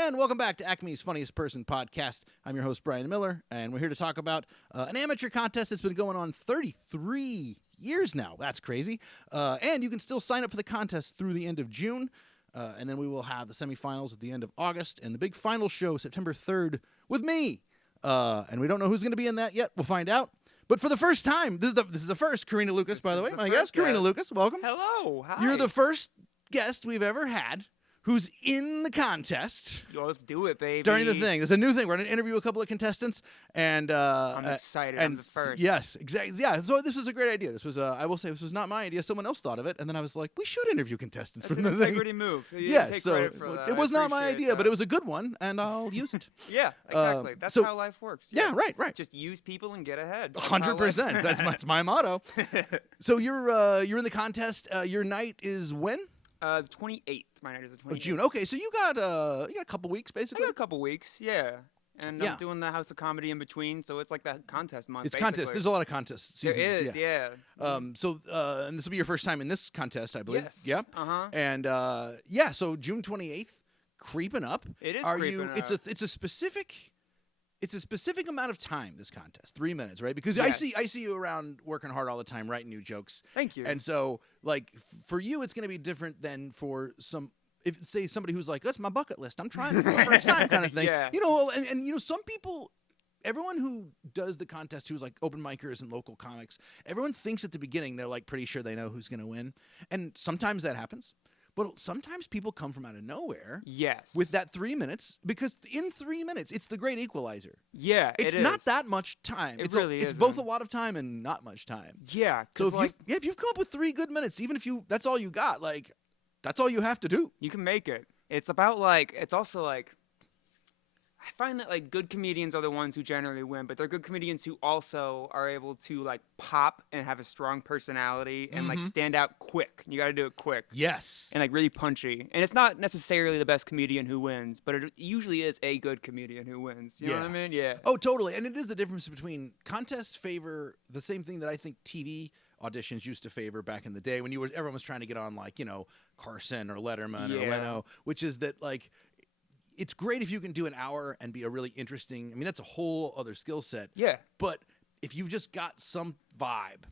And welcome back to Acme's Funniest Person podcast. I'm your host, Bryan Miller, and we're here to talk about an amateur contest that's been going on 33 years now. That's crazy. And you can still sign up for the contest through the end of June. And then we will have the semifinals at the end of August and the big final show September 3rd with me. And we don't know who's going to be in that yet. We'll find out. But for the first time, this is the first, Corina Lucas, by the way. My guest, Corina Lucas. Welcome. Hello. Hi. You're the first guest we've ever had who's in the contest. Yo, let's do it, baby. During the thing. There's a new thing. We're going to interview a couple of contestants. And I'm excited. I'm the first. Yes, exactly. Yeah, so this was a great idea. This was, I will say, this was not my idea. Someone else thought of it. And then I was like, we should interview contestants That's from an the thing. integrity move. Yeah, take so credit for that. it was not my appreciate idea, that. but it was a good one, and I'll use it. Yeah, exactly. That's so- how life works. Yeah, right. Just use people and get ahead. 100%. That's my motto. So you're in the contest. Your night is when? The 28th. My night is the 28th. Of June. Okay, so you got a couple weeks I basically. got a couple weeks, yeah. And Yeah. I'm doing the House of Comedy in between, so it's like that contest month. It's basically. contest. There's a lot of contest There seasons. is, yeah. So and this will be your first time in this contest, I believe. Yes. Yeah. Uh-huh. And so June 28th, creeping up. It is Are creeping you? up. It's a specific amount of time. This contest, 3 minutes, right? Because Yes. I see you around working hard all the time, writing new jokes. Thank you. And so, like, for you, it's going to be different than for if say somebody who's like, that's my bucket list. I'm trying for the first time kind of thing. Yeah. You know, and you know, some people, everyone who does the contest, who's like open micers and local comics, everyone thinks at the beginning they're like pretty sure they know who's going to win. And sometimes that happens. But sometimes people come from out of nowhere Yes. with that 3 minutes, because in 3 minutes, it's the great equalizer. Yeah, It's it not is. that much time. It It's really It's isn't. both a lot of time and not much time. Yeah, So because if you've come up with 3 good minutes, even if that's all you got, like, that's all you have to do. you can make it. It's about like, it's also like, I find that like good comedians are the ones who generally win, but they're good comedians who also are able to like pop and have a strong personality and like stand out quick. You got to do it quick. Yes. And like really punchy. And it's not necessarily the best comedian who wins, but it usually is a good comedian who wins. You know what I mean? Yeah. Oh, totally. And it is the difference between contests favor the same thing that I think TV auditions used to favor back in the day when everyone was trying to get on, like, you know, Carson or Letterman or Yeah. Leno, which is that, like, it's great if you can do an hour and be a really interesting. I mean, that's a whole other skill set. Yeah. But if you've just got some vibe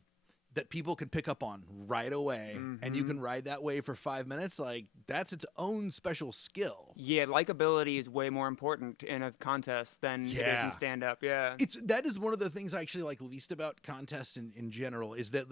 that people can pick up on right away and you can ride that wave for 5 minutes, like, that's its own special skill. Yeah, likability is way more important in a contest than it is Yeah. in stand-up. Yeah. That is one of the things I actually like least about contests in general, is that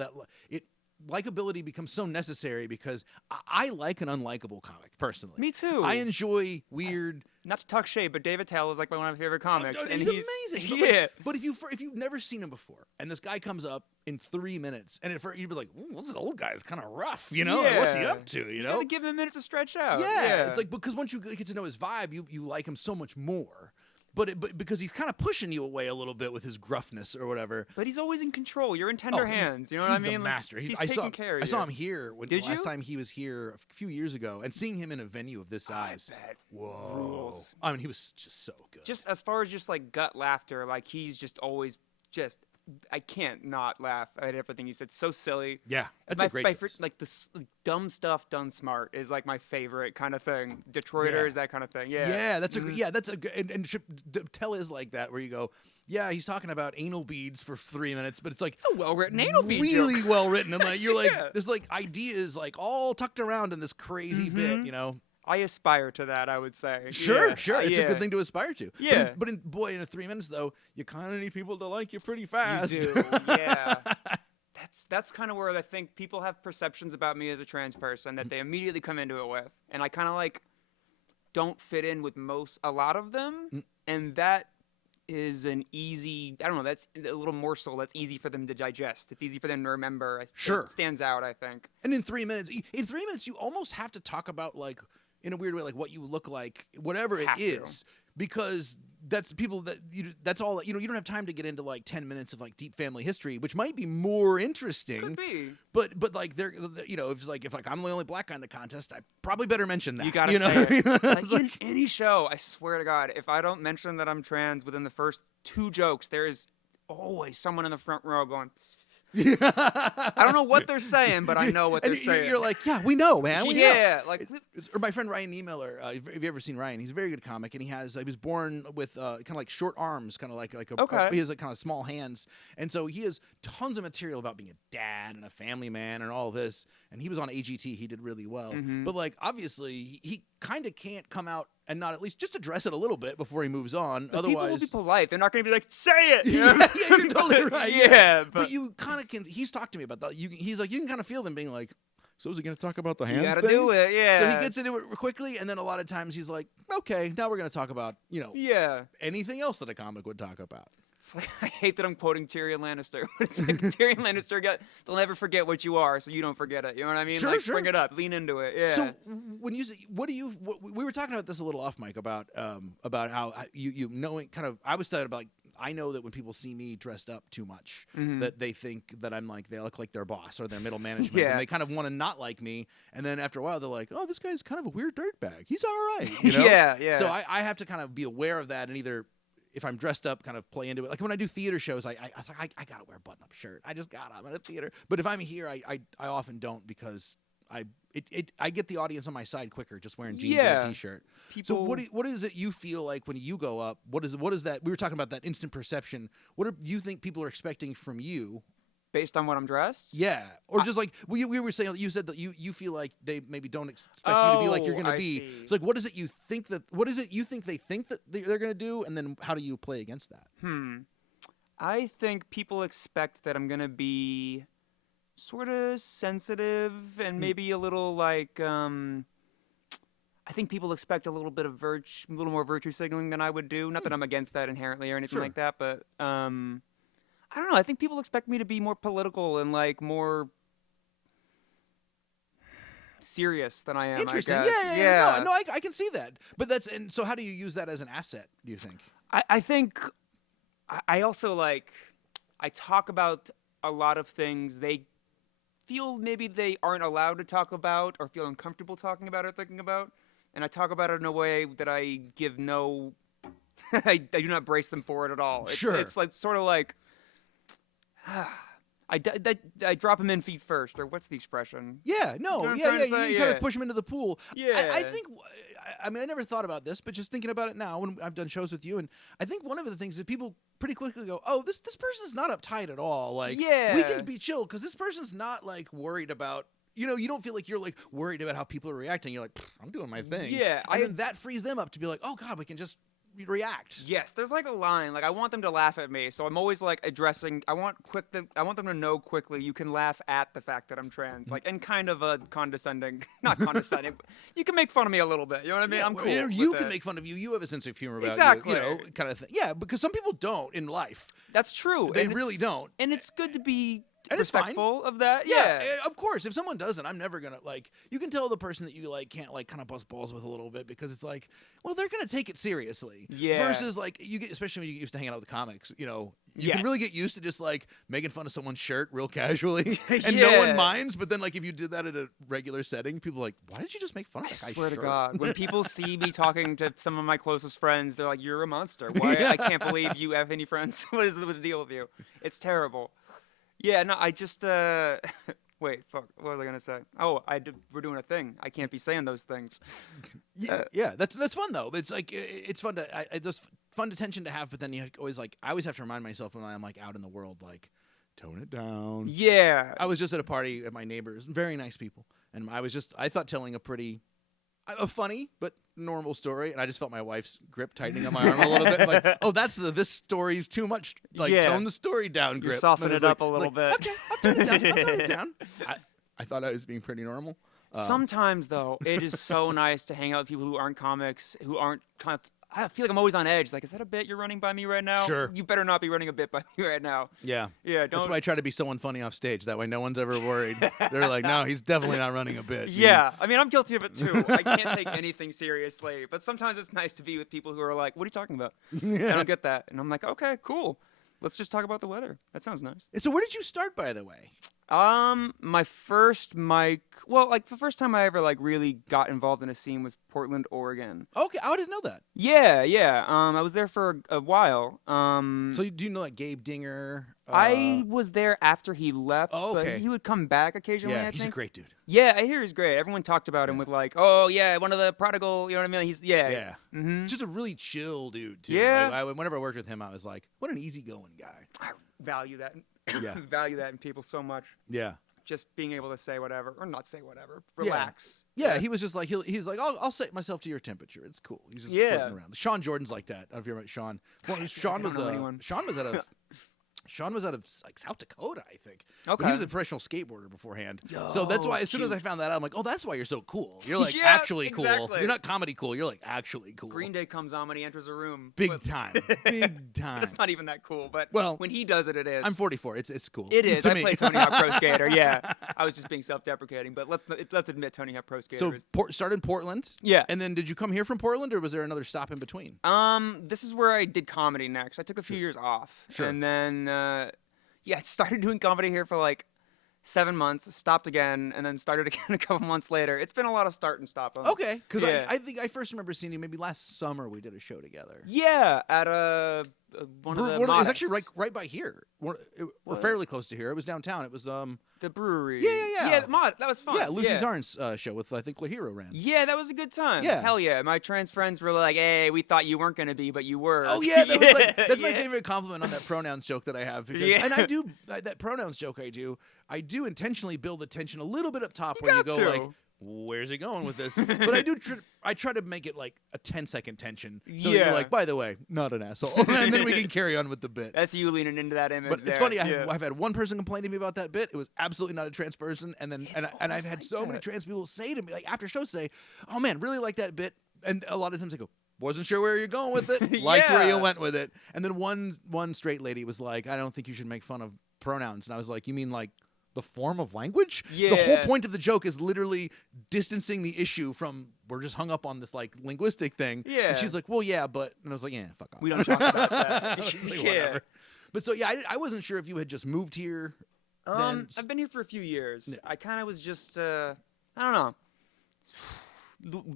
likability becomes so necessary, because I like an unlikable comic personally. Me too. I enjoy weird. Not to talk shade, but David Tell is like one of my favorite comics. Dude, and he's amazing. But, Yeah. but if you've never seen him before, and this guy comes up in 3 minutes, and you'd be like, "Ooh, this old guy is kind of rough, you know? Like, what's he Yeah. up to? You You know?" gotta give him a minute to stretch out. Yeah, it's like, because once you get to know his vibe, you like him so much more. But because he's kind of pushing you away a little bit with his gruffness or whatever. But he's always in control. You're in tender hands. You know what I He's mean? the Like, master. He's I taking saw, care of I saw you. him here the Did last you? time he was here a few years ago, and seeing him in a venue of this size. bet. Whoa. Rules. I mean, he was just so good. Just as far as just like gut laughter, like he's just always just. I can't not laugh at everything he said. So silly. Yeah, that's my, a great my choice. like dumb stuff done smart is like my favorite kind of thing. Detroiters, that kind of thing. Yeah. That's a good. And Tell is like that, where you go, yeah, he's talking about anal beads for 3 minutes, but it's like, It's a well-written anal bead really joke. well written, and like you're like, Yeah. there's like ideas like all tucked around in this crazy bit, you know. I aspire to that, I would say. Sure. Yeah. It's a Yeah. good thing to aspire to. Yeah. But in 3 minutes though, you kind of need people to like you pretty fast. You do, yeah. That's kind of where I think people have perceptions about me as a trans person that they immediately come into it with, and I kind of like don't fit in with a lot of them, and that is an easy, I don't know, that's a little morsel that's easy for them to digest. It's easy for them to remember. Sure. It stands out, I think. And in 3 minutes, you almost have to talk about, like, in a weird way, like what you look like, whatever it Have to. is, because that's people that's all, you know, you don't have time to get into like 10 minutes of like deep family history, which might be more interesting. Could be. But like they're, you know, if I'm the only black guy in the contest, I probably better mention that. You gotta know? say it. It's Like, in any show, I swear to God, if I don't mention that I'm trans within the first 2 jokes, there is always someone in the front row going, I don't know what they're saying, but I know what they're saying. You're like, yeah, we know, man. We yeah, know. like. Or my friend Ryan Miller. Have you ever seen Ryan? He's a very good comic, and he was born with kind of like short arms, kind of like he has like kind of small hands, and so he has tons of material about being a dad and a family man and all this. And he was on AGT. He did really well, but like obviously he kind of can't come out and not at least just address it a little bit before he moves on. But Otherwise, people will be polite. They're not going to be like, say it. You yeah, know? you're totally right. Yeah, but you kind of can. He's talked to me about that. He's like, you can kind of feel them being like, so is he going to talk about the hands? You got to thing? do it. Yeah. So he gets into it quickly, and then a lot of times he's like, okay, now we're going to talk about anything else that a comic would talk about. It's like, I hate that I'm quoting Tyrion Lannister. It's like Tyrion Lannister they'll never forget what you are, so you don't forget it. You know what I mean? Sure. Bring it up, lean into it. Yeah. So when you say, we were talking about this a little off mic about how you knowing kind of, I was talking about like, I know that when people see me dressed up too much, that they think that I'm like, they look like their boss or their middle management, and they kind of want to not like me. And then after a while, they're like, oh, this guy's kind of a weird dirtbag. He's all right. You know? Yeah. So I have to kind of be aware of that, and either if I'm dressed up, kind of play into it. Like when I do theater shows, I was like, I gotta wear a button-up shirt. I just gotta. I'm at a theater. But if I'm here, I often don't because I get the audience on my side quicker just wearing jeans and a t-shirt. So what is it you feel like when you go up? What is that? We were talking about that instant perception. What do you think people are expecting from you? Based on what I'm dressed? Yeah. Or just like, we were saying, you said that you feel like they maybe don't expect you to be like you're going to be. See. It's like, what is it you think they think that they're going to do? And then how do you play against that? I think people expect that I'm going to be sort of sensitive and maybe a little like, I think people expect a little bit of a little more virtue signaling than I would do. Not that I'm against that inherently or anything like that, but I don't know. I think people expect me to be more political and like more serious than I am. Interesting. I guess. Yeah. No, I can see that. But so how do you use that as an asset, do you think? I think I also like, I talk about a lot of things they feel maybe they aren't allowed to talk about or feel uncomfortable talking about or thinking about. And I talk about it in a way that I give no, I do not brace them for it at all. It's like sort of like, I drop him in feet first, or what's the expression? Yeah, no, you know you kind of push him into the pool. Yeah. I think, I mean, I never thought about this, but just thinking about it now when I've done shows with you, and I think one of the things that people pretty quickly go, oh, this person's not uptight at all. Like, we can be chill because this person's not like worried about, you know, you don't feel like you're like worried about how people are reacting. You're like, I'm doing my thing. Yeah. And then that frees them up to be like, oh God, we can just react. Yes, there's like a line. Like I want them to laugh at me, so I'm always like addressing. I want them to know quickly. You can laugh at the fact that I'm trans, like in kind of a condescending, not condescending. But you can make fun of me a little bit. You know what I mean? Yeah, I'm cool. You can make fun of you. You have a sense of humor about exactly. you know, kind of thing. Yeah, because some people don't in life. That's true. They really don't. And it's good to be and respectful of that. Yeah, of course. If someone doesn't, I'm never gonna like. You can tell the person that you like can't like kind of bust balls with a little bit because it's like, well, they're gonna take it seriously. Yeah. Versus like you get, especially when you get used to hanging out with comics, you know, you can really get used to just like making fun of someone's shirt real casually, and no one minds. But then like if you did that at a regular setting, people are like, why did you just make fun of that guy's swear shirt? to God, when people see me talking to some of my closest friends, they're like, "You're a monster. Why? I can't believe you have any friends. What is the deal with you? It's terrible." Yeah, no, I just, wait, fuck, what was I going to say? Oh, we're doing a thing. I can't be saying those things. Yeah, that's fun, though. It's like, it's fun it's fun attention to have, but then you always, like, I always have to remind myself when I'm, like, out in the world, like, tone it down. Yeah. I was just at a party at my neighbor's, very nice people, and I thought telling a funny but normal story, and I just felt my wife's grip tightening on my arm a little bit. Like, oh, that's this story's too much. Like, tone the story down, grip. You're saucing it up a little bit. Okay, I'll tone it down. I thought I was being pretty normal. Sometimes, though, it is so nice to hang out with people who aren't comics, who aren't kind of. I feel like I'm always on edge. Like, is that a bit you're running by me right now? Sure. You better not be running a bit by me right now. Yeah. Yeah. Don't. That's why I try to be so unfunny off stage. That way, no one's ever worried. They're like, no, he's definitely not running a bit. Yeah. I mean, I'm guilty of it too. I can't take anything seriously. But sometimes it's nice to be with people who are like, "What are you talking about?" I don't get that, and I'm like, "Okay, cool. Let's just talk about the weather. That sounds nice." So, where did you start, by the way? My first mic. Well, like the first time I ever like really got involved in a scene was Portland, Oregon. Okay, I didn't know that. Yeah. I was there for a while. So do you know like Gabe Dinger? I was there after he left, Oh, okay. but he would come back occasionally, Yeah, I he's think. a great dude. Yeah, I hear he's great. Everyone talked about him with like, oh, yeah, one of the prodigal, you know what I mean? He's, Yeah. Mm-hmm. Just a really chill dude, too. Yeah. Whenever I worked with him, I was like, what an easygoing guy. I value that. Yeah. Value that in people so much. Yeah. Just being able to say whatever, or not say whatever. Relax. Yeah, he was just like, he's like, I'll set myself to your temperature. It's cool. He's just floating around. Sean Jordan's like that. I don't know if you remember Sean. Well, Sean was out of like South Dakota, I think. Okay. But he was a professional skateboarder beforehand. So that's why, as soon as I found that out, I'm like, oh, that's why you're so cool. You're like actually cool. Exactly. You're not comedy cool. You're like actually cool. Green Day comes on when he enters a room. Big time. Big time. It's not even that cool, but well, when he does it, it is. I'm 44. It's cool. It is. I play Tony Hawk Pro Skater. Yeah. I was just being self-deprecating, but let's admit Tony Hawk Pro Skater is. So started in Portland. Yeah. And then did you come here from Portland, or was there another stop in between? This is where I did comedy next. I took a few years off. Sure. And then, I started doing comedy here for like 7 months, stopped again, and then started again a couple months later. It's been a lot of start and stop. Okay. Because I think I first remember seeing you maybe last summer. We did a show together. Yeah, at one of the it was actually Modest. right by here. We're fairly close to here. It was downtown. It was The brewery. Yeah. Yeah, that was fun. Yeah, Lucy Zarn's show with I think Lahiro ran. Yeah, that was a good time. Yeah. Hell yeah. My trans friends were like, hey, we thought you weren't going to be, but you were. Oh yeah, that was like, that's my favorite compliment on that pronouns joke that I have. Because, and I do that pronouns joke. I do intentionally build the tension a little bit up top where you go like, where's he going with this? But I try to make it like a 10-second tension. So you're like, by the way, not an asshole. And then we can carry on with the bit. That's you leaning into that image. But there. it's funny, I've had one person complain to me about that bit. It was absolutely not a trans person. And then and I've had so many trans people say to me, like after shows say, oh man, really like that bit. And a lot of times I go, wasn't sure where you're going with it. Liked where you went with it. And then one straight lady was like, I don't think you should make fun of pronouns. And I was like, you mean like the form of language? Yeah. The whole point of the joke is literally distancing the issue from we're just hung up on this like linguistic thing. Yeah. And she's like, well, yeah, but and I was like, yeah, fuck off. We don't talk about that. I was like, whatever. But so yeah, I wasn't sure if you had just moved here. I've been here for a few years. Yeah. I kind of was just I don't know.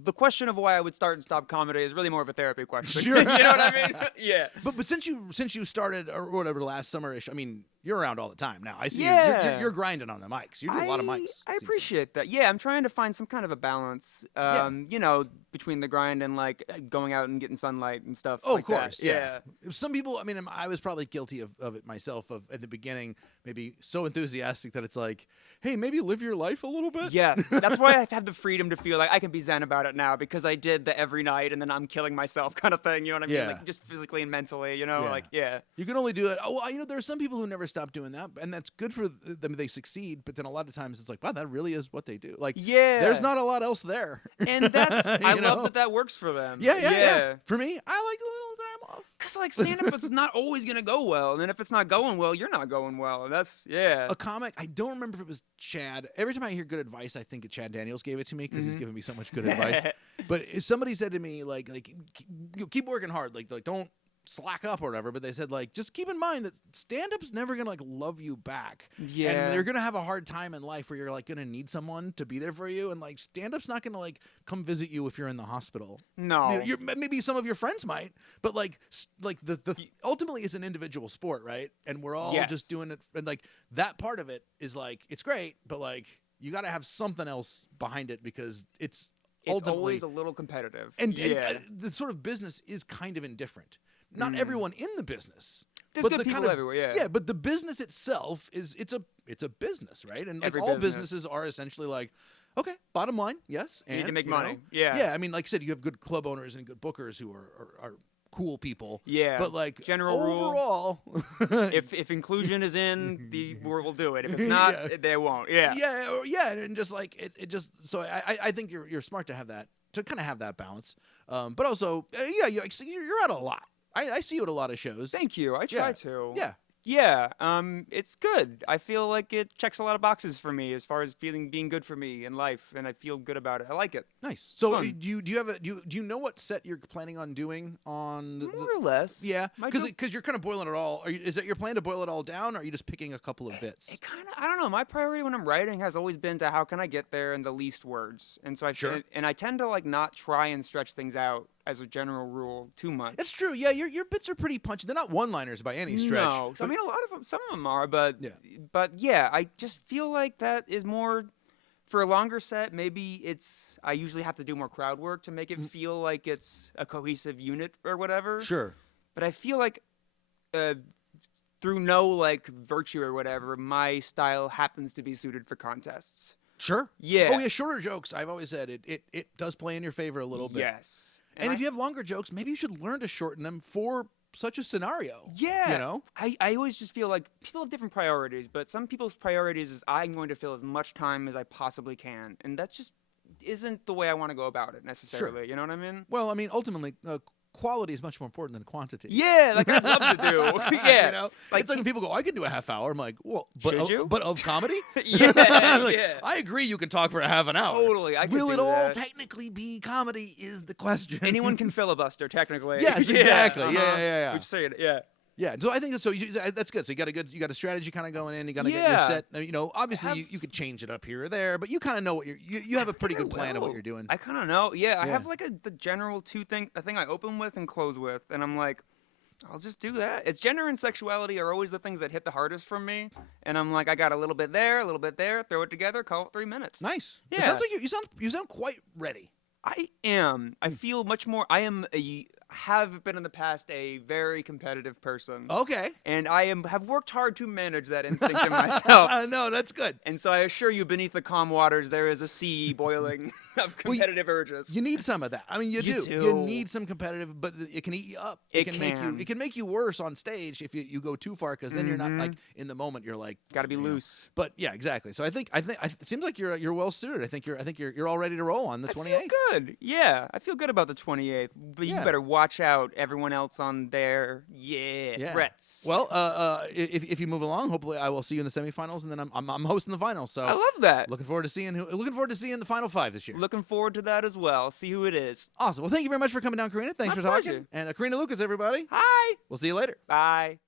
The question of why I would start and stop comedy is really more of a therapy question. Sure. You know what I mean? Yeah. But since you started or whatever last summer-ish, I mean, you're around all the time now. I see you're grinding on the mics. You do a lot of mics. I appreciate that. Yeah, I'm trying to find some kind of a balance, between the grind and like going out and getting sunlight and stuff. Oh, like of course. That. Yeah. Some people, I mean, I was probably guilty of it myself at the beginning, maybe so enthusiastic that it's like, hey, maybe live your life a little bit. Yes. That's why I have the freedom to feel like I can be zen about it now because I did the every night and then I'm killing myself kind of thing. You know what I mean? Yeah. Like just physically and mentally, you know, You can only do it. Oh, there are some people who never stop doing that, and that's good for them. They succeed, but then a lot of times it's like, wow, that really is what they do. Like, there's not a lot else there. And that's I love that works for them. Yeah. For me, I like a little time off. Cause like stand-up is not always gonna go well, and then if it's not going well, you're not going well, and that's a comic. I don't remember if it was Chad. Every time I hear good advice, I think Chad Daniels gave it to me because he's given me so much good advice. But somebody said to me like keep working hard, like don't slack up or whatever, but they said like just keep in mind that stand-up's never gonna like love you back. And you're gonna have a hard time in life where you're like gonna need someone to be there for you, and like stand-up's not gonna like come visit you if you're in the hospital. No, maybe some of your friends might, but like the ultimately it's an individual sport, right? And we're all just doing it, and like that part of it is like it's great, but like you got to have something else behind it because it's always a little competitive, and the sort of business is kind of indifferent. Not everyone in the business. There's but good the people kind of, everywhere, Yeah, but the business itself it's a business, right? And like all businesses are essentially like, okay, bottom line, yes. You need to make you money. know? Yeah. Yeah, I mean, like I said, you have good club owners and good bookers who are cool people. Yeah. But like general overall if inclusion is in, the world will do it. If it's not, they won't. Yeah. Yeah, and just like it just so I think you're smart to have that, to kind of have that balance. But also you're at a lot. I see you at a lot of shows. Thank you. I try to. Yeah. Yeah. It's good. I feel like it checks a lot of boxes for me as far as being good for me in life, and I feel good about it. I like it. Nice. So do you know what set you're planning on doing on more or less? Yeah. Because you're kind of boiling it all. Is that your plan to boil it all down, or are you just picking a couple of bits? It kind of, I don't know. My priority when I'm writing has always been to how can I get there in the least words, and so I tend to like not try and stretch things out. as a general rule, too much. It's true. Yeah, your bits are pretty punchy. They're not one-liners by any stretch. No, so, I mean, a lot of them, some of them are, but yeah. I just feel like that is more for a longer set. Maybe I usually have to do more crowd work to make it feel like it's a cohesive unit or whatever. Sure. But I feel like through no like virtue or whatever, my style happens to be suited for contests. Sure. Yeah. Oh yeah, shorter jokes. I've always said it does play in your favor a little bit. Yes. And if you have longer jokes, maybe you should learn to shorten them for such a scenario. Yeah. You know? I always just feel like people have different priorities, but some people's priorities is I'm going to fill as much time as I possibly can. And that just isn't the way I want to go about it necessarily. Sure. You know what I mean? Well, I mean, ultimately, quality is much more important than quantity. Yeah, like I'd love to do. Yeah. You know? Like, it's like when people go, I can do a half hour. I'm like, well, but Should you? But of comedy? Yeah, Like, yeah. I agree you can talk for a half an hour. Totally, I could Will do it all that. technically be comedy is the question. Anyone can filibuster, technically. Yes, Yeah, exactly. Yeah. We've said it, yeah. Yeah, so I think that's that's good. So you got a strategy kind of going in. You got to get your Yeah. set. You know, obviously you could change it up here or there, but you kind of know what you have a pretty good plan of what you're doing. I kind of know. Yeah, I Yeah. have like the general a thing I open with and close with, and I'm like, I'll just do that. It's gender and sexuality are always the things that hit the hardest for me, and I'm like, I got a little bit there, throw it together, call it 3 minutes. Nice. Yeah. It sounds like you sound quite ready. I am. I feel much more. Have been in the past a very competitive person. Okay. And have worked hard to manage that instinct in myself. No, that's good. And so I assure you, beneath the calm waters, there is a sea boiling of competitive urges. You need some of that. I mean, you do. do. You need some competitive, but it can eat you up. It can make you worse on stage if you go too far, because then you're not like in the moment. You're like Got to be you know. loose. But yeah, exactly. So I think it seems like you're well suited. I think you're all ready to roll on the 28th. I feel good. Yeah, I feel good about the 28th. But you better watch out, everyone else on their threats. Well, if you move along, hopefully I will see you in the semifinals, and then I'm hosting the finals. So I love that. Looking forward to seeing the final 5 this year. Looking forward to that as well. See who it is. Awesome. Well, thank you very much for coming down, Karina. Thanks My for talking. pleasure. And Corina Lucas, everybody. Hi. We'll see you later. Bye.